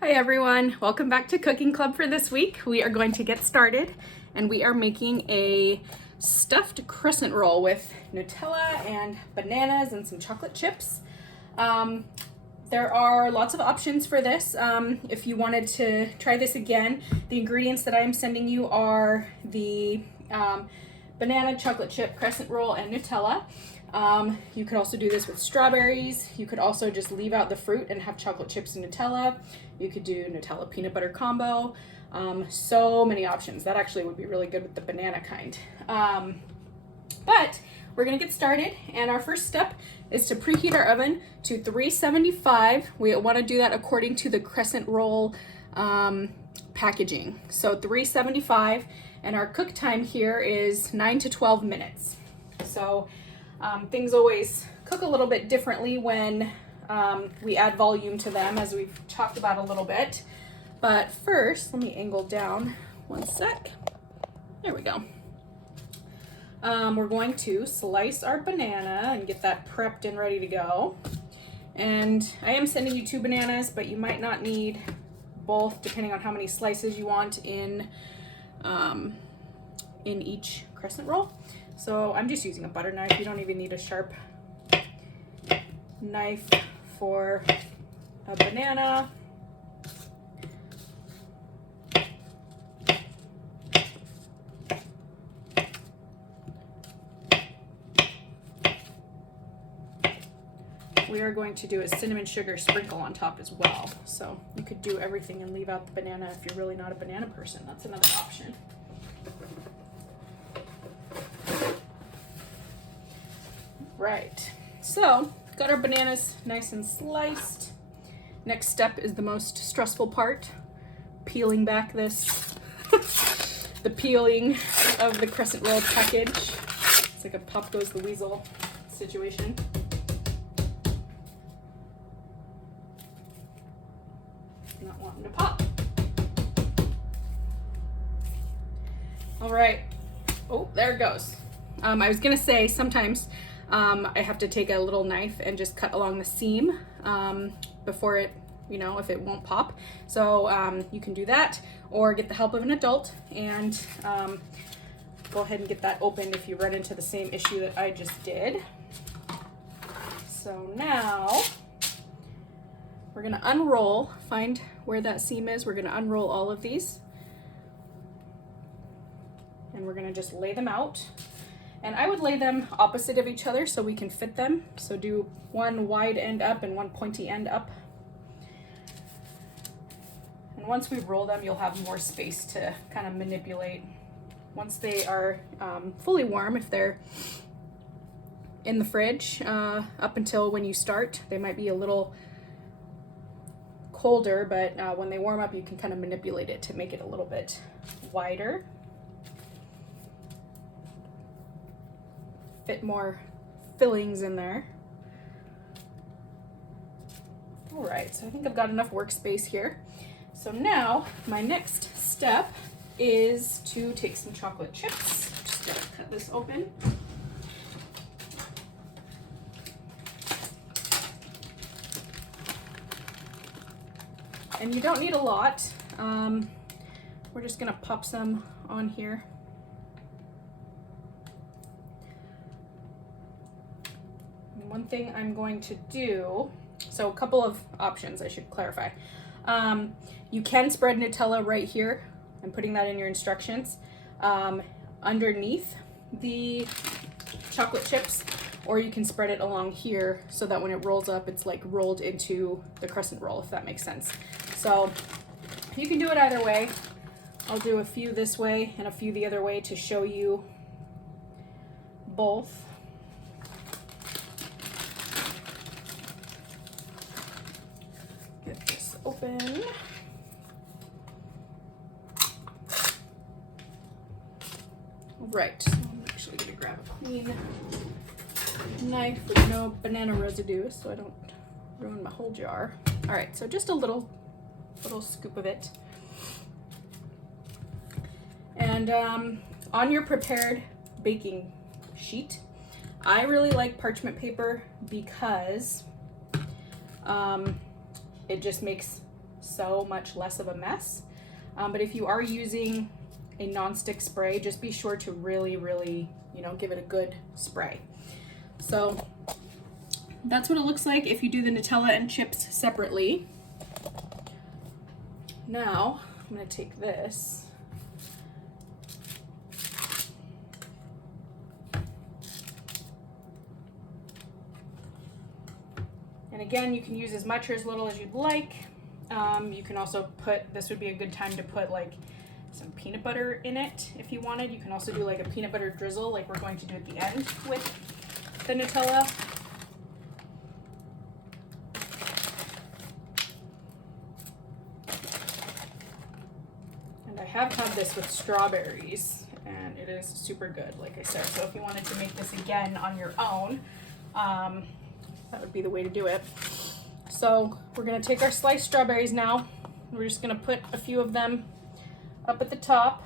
Hi everyone, welcome back to Cooking Club for this week. We are going to get started and we are making a stuffed crescent roll with Nutella and bananas and some chocolate chips. There are lots of options for this. If you wanted to try this again, the ingredients that I am sending you are the banana chocolate chip crescent roll and Nutella. You could also do this with strawberries. You could also just leave out the fruit and have chocolate chips and Nutella. You could do Nutella peanut butter combo. So many options. That actually would be really good with the banana kind. But we're gonna get started, and our first step is to preheat our oven to 375. We wanna do that according to the crescent roll packaging. So 375, and our cook time here is 9 to 12 minutes. So things always cook a little bit differently when we add volume to them, as we've talked about a little bit. But first, let me angle down one sec. There we go. We're going to slice our banana and get that prepped and ready to go. And I am sending you 2 bananas, but you might not need both depending on how many slices you want in each crescent roll. So I'm just using a butter knife. You don't even need a sharp knife for a banana. We are going to do a cinnamon sugar sprinkle on top as well. So you could do everything and leave out the banana if you're really not a banana person. That's another option. Right, so got our bananas nice and sliced. Next step is the most stressful part, peeling back this, the peeling of the crescent roll package. It's like a pop goes the weasel situation. Not wanting to pop. All right, oh, there it goes. I was gonna say sometimes I have to take a little knife and just cut along the seam before it, if it won't pop. So you can do that, or get the help of an adult and go ahead and get that opened if you run into the same issue that I just did. So now we're gonna unroll, find where that seam is. We're gonna unroll all of these and we're gonna just lay them out. And I would lay them opposite of each other so we can fit them. So do one wide end up and one pointy end up. And once we roll them, you'll have more space to kind of manipulate. Once they are fully warm, if they're in the fridge, up until when you start, they might be a little colder, but when they warm up, you can kind of manipulate it to make it a little bit wider. Fit more fillings in there. All right, so I think I've got enough workspace here. So now my next step is to take some chocolate chips. Just gotta cut this open. And you don't need a lot. We're just gonna pop some on here. One thing I'm going to do, so a couple of options I should clarify. You can spread Nutella right here. I'm putting that in your instructions underneath the chocolate chips, or you can spread it along here so that when it rolls up, it's like rolled into the crescent roll, if that makes sense. So you can do it either way. I'll do a few this way and a few the other way to show you both. Open. Right, so I'm actually going to grab a clean knife with no banana residue so I don't ruin my whole jar. All right, so just a little scoop of it. And on your prepared baking sheet, I really like parchment paper because it just makes so much less of a mess. But if you are using a non-stick spray, just be sure to really, really, you know, give it a good spray. So that's what it looks like if you do the Nutella and chips separately. Now I'm going to take this and again, you can use as much or as little as you'd like. You can also put, this would be a good time to put like some peanut butter in it if you wanted. You can also do like a peanut butter drizzle like we're going to do at the end with the Nutella. And I have had this with strawberries and it is super good, like I said. So if you wanted to make this again on your own, that would be the way to do it. So we're gonna take our sliced strawberries now. We're just gonna put a few of them up at the top.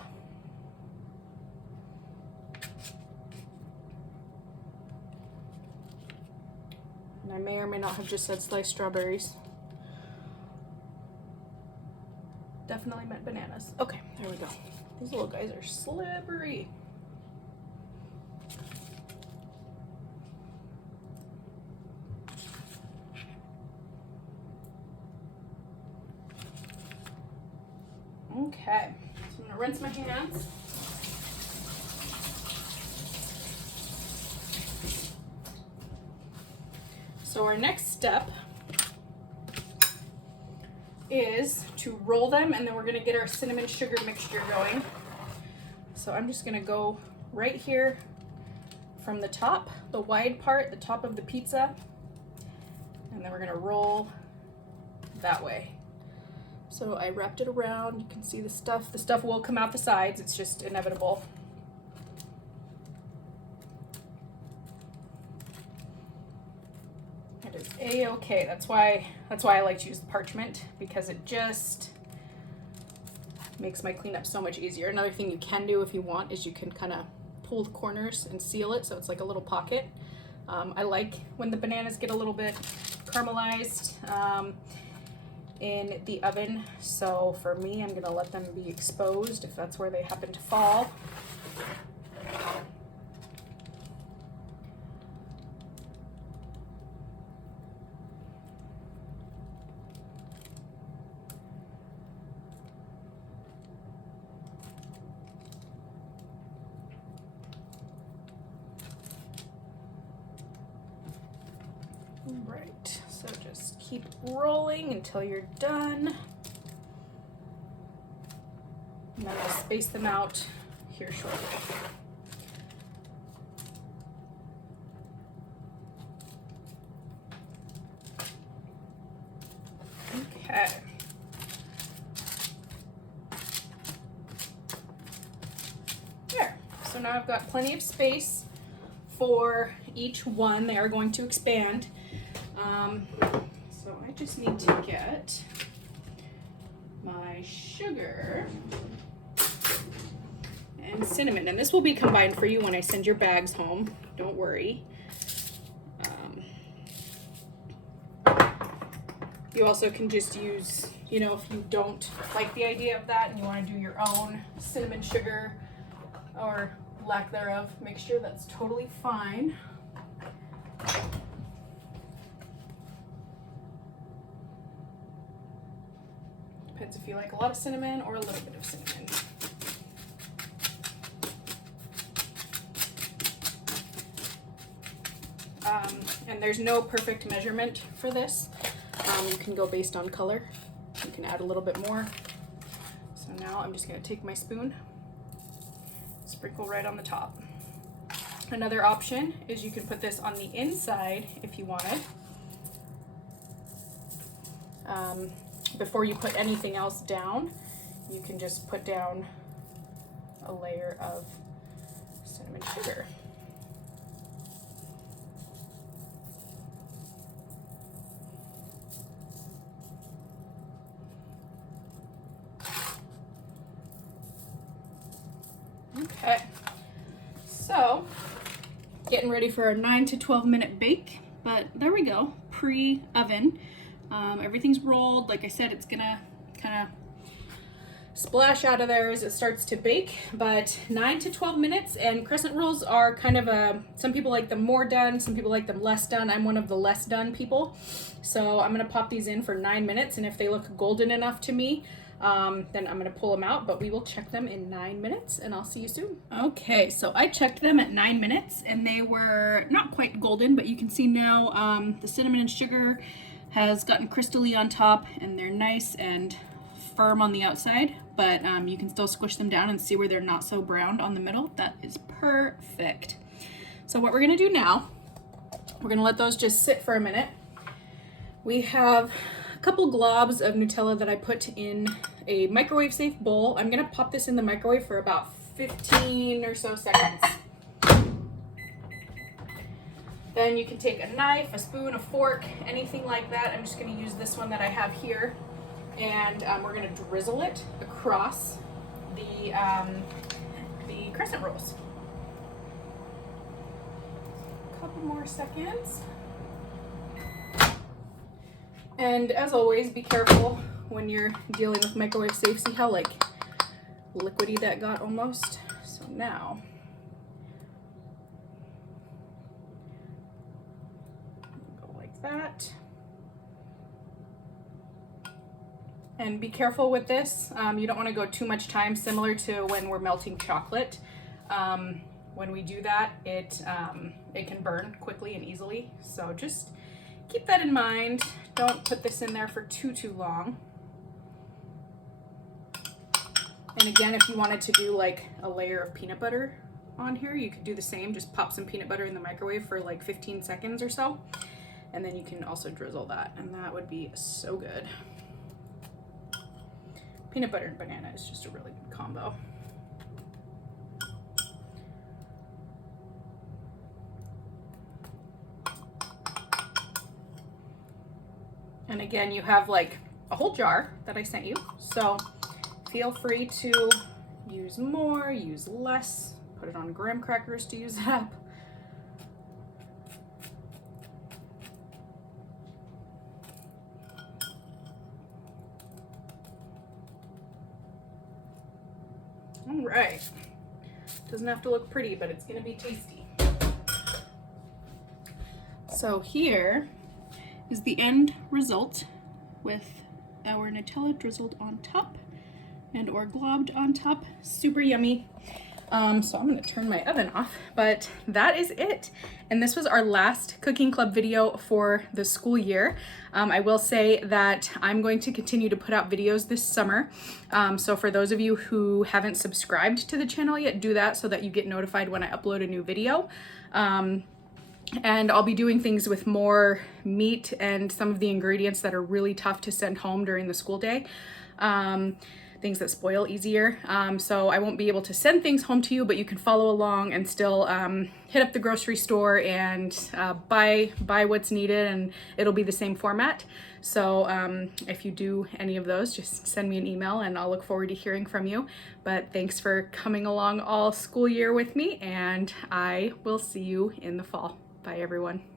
And I may or may not have just said sliced strawberries. Definitely meant bananas. Okay, there we go. These little guys are slippery. Okay, so I'm gonna rinse my hands. So our next step is to roll them, and then we're gonna get our cinnamon sugar mixture going. So I'm just gonna go right here from the top, the wide part, the top of the pizza, and then we're gonna roll that way. So I wrapped it around. You can see the stuff. The stuff will come out the sides. It's just inevitable. It is a-okay. That's why I like to use the parchment, because it just makes my cleanup so much easier. Another thing you can do if you want is you can kind of pull the corners and seal it so it's like a little pocket. I like when the bananas get a little bit caramelized in the oven, so for me, I'm gonna let them be exposed if that's where they happen to fall. Right, so just keep rolling until you're done. And then I'll space them out here shortly. Okay. There, so now I've got plenty of space for each one. They are going to expand. So I just need to get my sugar and cinnamon, and this will be combined for you when I send your bags home, don't worry. You also can just use, you know, if you don't like the idea of that and you want to do your own cinnamon sugar or lack thereof mixture, that's totally fine. Depends if you like a lot of cinnamon or a little bit of cinnamon. And there's no perfect measurement for this. You can go based on color. You can add a little bit more. So now I'm just going to take my spoon, sprinkle right on the top. Another option is you can put this on the inside if you wanted. Before you put anything else down, you can just put down a layer of cinnamon sugar. Okay, so getting ready for a 9 to 12 minute bake, but there we go, pre-oven. Everything's rolled. Like I said, it's gonna kind of splash out of there as it starts to bake, but 9 to 12 minutes. And crescent rolls are kind of some people like them more done, some people like them less done. I'm one of the less done people. So I'm gonna pop these in for 9 minutes, and if they look golden enough to me, then I'm gonna pull them out, but we will check them in 9 minutes and I'll see you soon. Okay, so I checked them at 9 minutes and they were not quite golden, but you can see now the cinnamon and sugar has gotten crystally on top and they're nice and firm on the outside, but you can still squish them down and see where they're not so browned on the middle. That is perfect. So what we're gonna do now, we're gonna let those just sit for a minute. We have a couple globs of Nutella that I put in a microwave safe bowl. I'm gonna pop this in the microwave for about 15 or so seconds. Then you can take a knife, a spoon, a fork, anything like that. I'm just gonna use this one that I have here. And we're gonna drizzle it across the crescent rolls. A couple more seconds. And as always, be careful when you're dealing with microwave safe. See how like liquidy that got almost? So now, go like that. And be careful with this. You don't want to go too much time, similar to when we're melting chocolate. When we do that, it can burn quickly and easily. So just keep that in mind. Don't put this in there for too long. And again, if you wanted to do like a layer of peanut butter on here, you could do the same. Just pop some peanut butter in the microwave for like 15 seconds or so. And then you can also drizzle that, and that would be so good. Peanut butter and banana is just a really good combo. And again, you have like a whole jar that I sent you, so feel free to use more, use less, put it on graham crackers to use it up. All right, doesn't have to look pretty, but it's gonna be tasty. So here is the end result with our Nutella drizzled on top and or globbed on top. Super yummy. So I'm gonna turn my oven off, but that is it. And this was our last cooking club video for the school year. I will say that I'm going to continue to put out videos this summer. So for those of you who haven't subscribed to the channel yet, do that so that you get notified when I upload a new video. And I'll be doing things with more meat and some of the ingredients that are really tough to send home during the school day. Things that spoil easier. So I won't be able to send things home to you, but you can follow along and still hit up the grocery store and buy what's needed, and it'll be the same format. So if you do any of those, just send me an email and I'll look forward to hearing from you. But thanks for coming along all school year with me, and I will see you in the fall. Bye everyone.